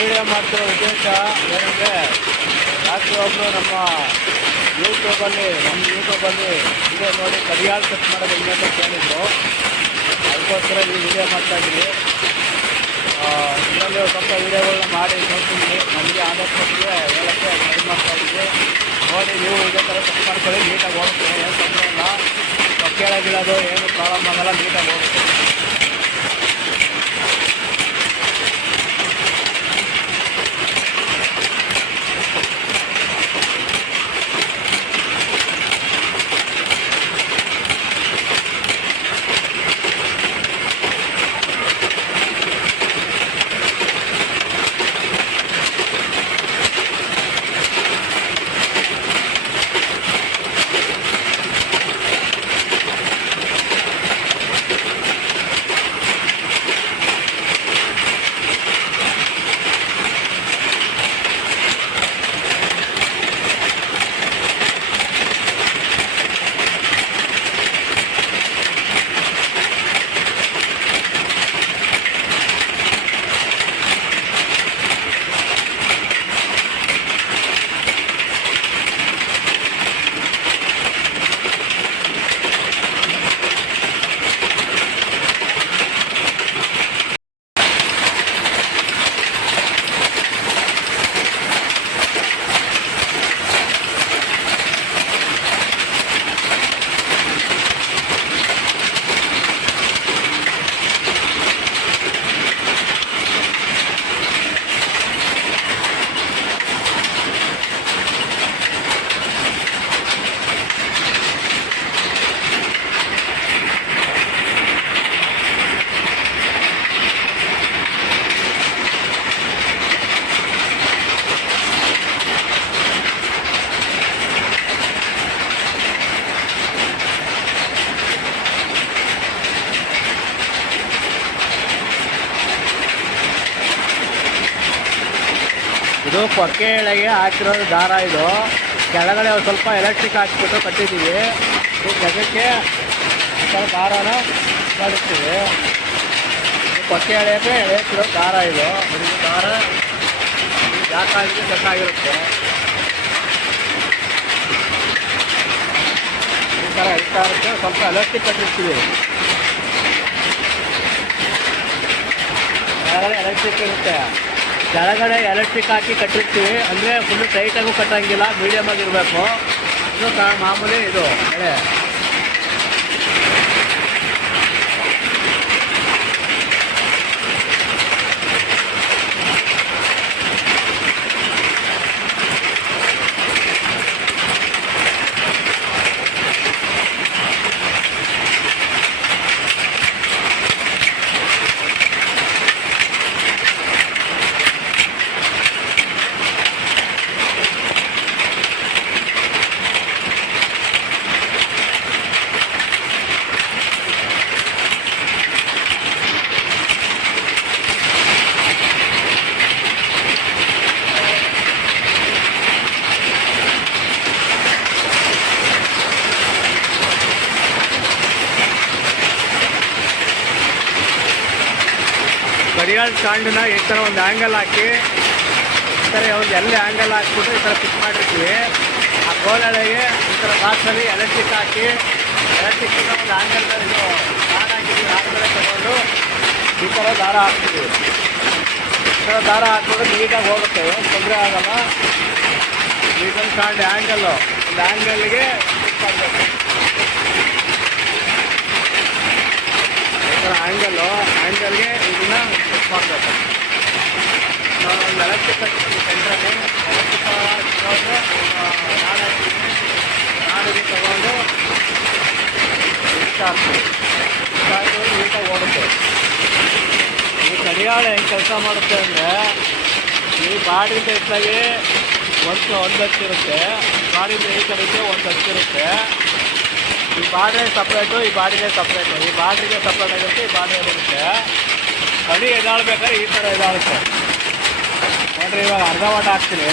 Video ಮಾಡ್ತಿರೋ ಉದ್ದೇಶ ಏನಂದರೆ, ರಾತ್ರಿ ಒಬ್ಬರು ನಮ್ಮ ಯೂಟ್ಯೂಬಲ್ಲಿ ನಮ್ಮ ಯೂಟ್ಯೂಬಲ್ಲಿ ವಿಡಿಯೋ ನೋಡಿ ಕಡಿಯಾಲ್ ಕಟ್ ಮಾಡೋದು ಹೆಂಗೆ ಅಂತ ಕೇಳಿದ್ರು. ಅದಕ್ಕೋಸ್ಕರ ಈ ವಿಡಿಯೋ ಮಾಡ್ತಾ ಇದ್ದೀವಿ ಇನ್ನೊಂದು ಸ್ವಲ್ಪ ವಿಡಿಯೋಗಳನ್ನ ಮಾಡಿ ನೋಡ್ತೀನಿ. ನಮಗೆ ಆದಷ್ಟು ಹೇಳೋಕ್ಕೆ ಟ್ರೈ ಮಾಡ್ತಾ ಇದ್ದೀವಿ. ನೋಡಿ, ನೀವು ಇದೇ ಥರ ಕಟ್ ಮಾಡ್ಕೊಳ್ಳಿ ನೀಟಾಗಿ ಹೋಗ್ತೀವಿ ಏನು ತೊಂದರೆ ಇಲ್ಲ. ಕೇಳೋಗಿರೋದು ಏನು ಪ್ರಾಬ್ಲಮ್ ಆಗಲ್ಲ ನೀಟಾಗಿ ಹೋಗುತ್ತೆ ಇದು ಕೊಕ್ಕೆ ಎಳೆಗೆ ಹಾಕಿರೋದು ದಾರ ಇದು. ಕೆಳಗಡೆ ಸ್ವಲ್ಪ ಎಲೆಕ್ಟ್ರಿಕ್ ಹಾಕಿಬಿಟ್ಟು ಕಟ್ಟಿದ್ದೀವಿ. ಈ ಥರ ದಾರನ ಮಾಡಿರ್ತೀವಿ ಇದು ಕೊಕ್ಕೆ ಎಳೆಗೆ ಎಳೆತಿರೋ ದಾರ ಇದು. ದಾರ ಯಾಕಾಗಿದೆ ಬೇಕಾಗಿರುತ್ತೆ. ಈ ಥರ ಇರ್ತಾ ಇರುತ್ತೆ ಸ್ವಲ್ಪ ಎಲೆಕ್ಟ್ರಿಕ್ ಕಟ್ಟಿರ್ತೀವಿ. ಕೆಳಗಡೆ ಎಲೆಕ್ಟ್ರಿಕ್ ಇರುತ್ತೆ. ಕೆಳಗಡೆ ಎಲೆಕ್ಟ್ರಿಕ್ ಹಾಕಿ ಕಟ್ಟಿರ್ತೀವಿ. ಅಂದರೆ ಫುಲ್ಲು ಟೈಟಾಗೂ ಕಟ್ಟೋಂಗಿಲ್ಲ ಮೀಡಿಯಮ್ ಆಗಿರಬೇಕು. ಇದು ಮಾಮೂಲಿ ಇದು ಎಳೆ. ಗಡಿಯಾಳ ಸ್ಟ್ಯಾಂಡನ್ನ ಈ ಥರ ಒಂದು ಆ್ಯಂಗಲ್ ಹಾಕಿ, ಈ ಥರ ಒಂದು ಎಲ್ಲಿ ಆ್ಯಂಗಲ್ ಹಾಕ್ಬಿಟ್ಟು ಈ ಥರ ಫಿಕ್ಸ್ ಮಾಡಿರ್ತೀವಿ. ಆ ಕೋಲೆಳೆಗೆ ಈ ಥರ ಬಾಕ್ಸಲ್ಲಿ ಎಲೆಕ್ಟ್ರಿಕ್ ಹಾಕಿ ಎಲೆಕ್ಟ್ರಿಕ್ ಒಂದು ಆ್ಯಂಗಲ್ ಇದು ದಾರ ಹಾಕಿದ್ದೀವಿ ಆಮೇಲೆ ತಗೊಂಡು ಈ ಥರ ದಾರ ಹಾಕ್ತೀವಿ ಈ ಥರ ದಾರ ಹಾಕ್ಬಿಟ್ಟು ನೀಟಾಗಿ ಹೋಗುತ್ತೆ ತೊಂದರೆ ಆಗಲ್ಲ. ನೀಟೊಂದು ಸ್ಟ್ಯಾಂಡ್ ಆ್ಯಂಗಲ್ಲು ಒಂದು ಆ್ಯಂಗಲ್ಗೆ ಫಿಕ್ಸ್ ಮಾಡಬೇಕು ಈ ಥರ ಆ್ಯಂಗಲ್ಲು ಆ್ಯಂಗಲ್ಗೆ ಇದನ್ನ ಮಾಡಬೇಕು. ನಾವು ಒಂದು ಎಲೆಕ್ಟ್ರಿಕ್ ಸೆಂಟ್ರಲ್ಲಿ ಎಲೆಕ್ಟ್ರಿಕ್ ತಗೊಂಡು ನಾಳೆ ನಾಡಿಗೆ ತಗೊಂಡು ಹಾಕ್ತೀವಿ ಇಷ್ಟ ಓಡುತ್ತೆ. ಈ ಕಡಿಯಾಳ ಹೆಂಗೆ ಕೆಲಸ ಮಾಡುತ್ತೆ ಅಂದರೆ, ಈ ಬಾಡಿಂದ ಹೆಚ್ಚಾಗಿ ಒಂದು ಒಂದು ಹಚ್ಚಿರುತ್ತೆ ಬಾಡಿಂದ ಈ ಕಡೆಗೆ ಒಂದು ಹಚ್ಚಿರುತ್ತೆ ಈ ಬಾಡ್ರೆ ಸಪ್ರೇಟು ಈ ಬಾಡಿಗೆ ಸಪ್ರೇಟು ಈ ಬಾಡ್ರಿಗೆ ಸಪ್ರೇಟ್ ಆಗಿರುತ್ತೆ, ಈ ಬಾಡಿಗೆ ಬರುತ್ತೆ ಕಡಿ ಎದಾಳ್ಬೇಕಾದ್ರೆ ಈ ಥರ ಎದಾಳುತ್ತೆ ನೋಡ್ರಿ, ಇವಾಗ ಅರ್ಧ ವಾಟ ಹಾಕ್ತೀನಿ.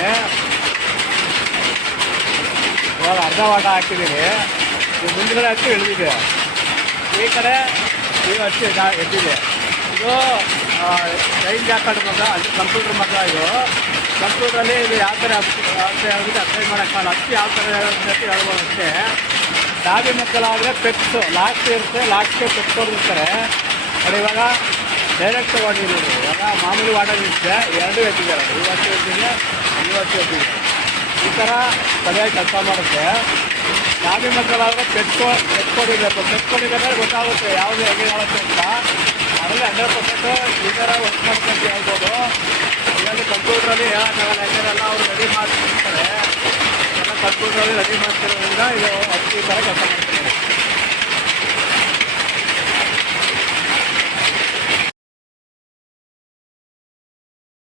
ಇವಾಗ ಅರ್ಧ ವಾಟ ಹಾಕಿದ್ದೀನಿ. ಈ ಮುಂದ್ಗಡೆ ಹಚ್ಚಿ ಇಳಿದಿದೆ ಈ ಕಡೆ ಈಗ ಹಚ್ಚಿ ಎದ್ದಿದೆ. ಇದು ರೈಲ್ ಹಾಕೊಂಡು ಮಗ ಅಲ್ಲಿ ಕಂಪ್ಯೂಟರ್ ಮಗ ಇದು. ಕಂಪ್ಯೂಟ್ರಲ್ಲಿ ಇದು ಯಾವ ಥರ ಅಪ್ಲೈ ಮಾಡೋಕ್ಕಾಗಲ್ಲ ಹತ್ತಿ ಯಾವ ಥರ ಹೇಳ್ಬೋದು ಅಷ್ಟೇ. ದಾದಿ ಮಕ್ಕಳಾದರೆ ಪೆಟ್ಸು ಲಾಸ್ಟ್ ಇರುತ್ತೆ ಲಾಸ್ಟ್ಗೆ ಪೆಟ್ಸ್ ಹೊಡೆದಿರ್ತಾರೆ ಅದು ಇವಾಗ ಡೈರೆಕ್ಟ್ ಇರೋದು. ಇವಾಗ ಮಾಮೂಲಿ ವಾಟರ್ ಇರುತ್ತೆ ಎರಡು ಎತ್ತಿದ್ದಾರೆ. ಈ ವರ್ಷ ಎತ್ತಿದೆ ಈ ವರ್ಷ ಎತ್ತಿದೆ. ಈ ಥರ ಸರಿಯಾಗಿ ಕೆಲಸ ಮಾಡುತ್ತೆ. ದಾದಿ ಮಕ್ಕಳಾದರೆ ಪೆಟ್ ಪೆಟ್ ಕೊಡಿರಬೇಕು ಪೆಟ್ ಹೊಡಿಬೇಕಾದ್ರೆ ಗೊತ್ತಾಗುತ್ತೆ ಯಾವುದು ಹೇಗೆ ಮಾಡುತ್ತೆ ಅಂತ. ಅದರಲ್ಲಿ ಹಂಡ್ರೆಡ್ ಪರ್ಸೆಂಟು ಈ ವರ್ಕ್ ಮಾಡ್ತಾರೆ ಹೇಳ್ಬೋದು. ಇದರಲ್ಲಿ ಕಂಪ್ಯೂಟ್ರಲ್ಲಿ ಹೇಳೋಕ್ಕಾಗಲ್ಲ ರೆಡಿ ಮಾಡ್ತಿರ್ತಾರೆ, ಎಲ್ಲ ಕಂಪ್ಯೂಟ್ರಲ್ಲಿ ರೆಡಿ ಮಾಡ್ತಿರೋದ್ರಿಂದ ಇದು ಈ ಥರ ಕೆಲಸ ಮಾಡ್ತಾರೆ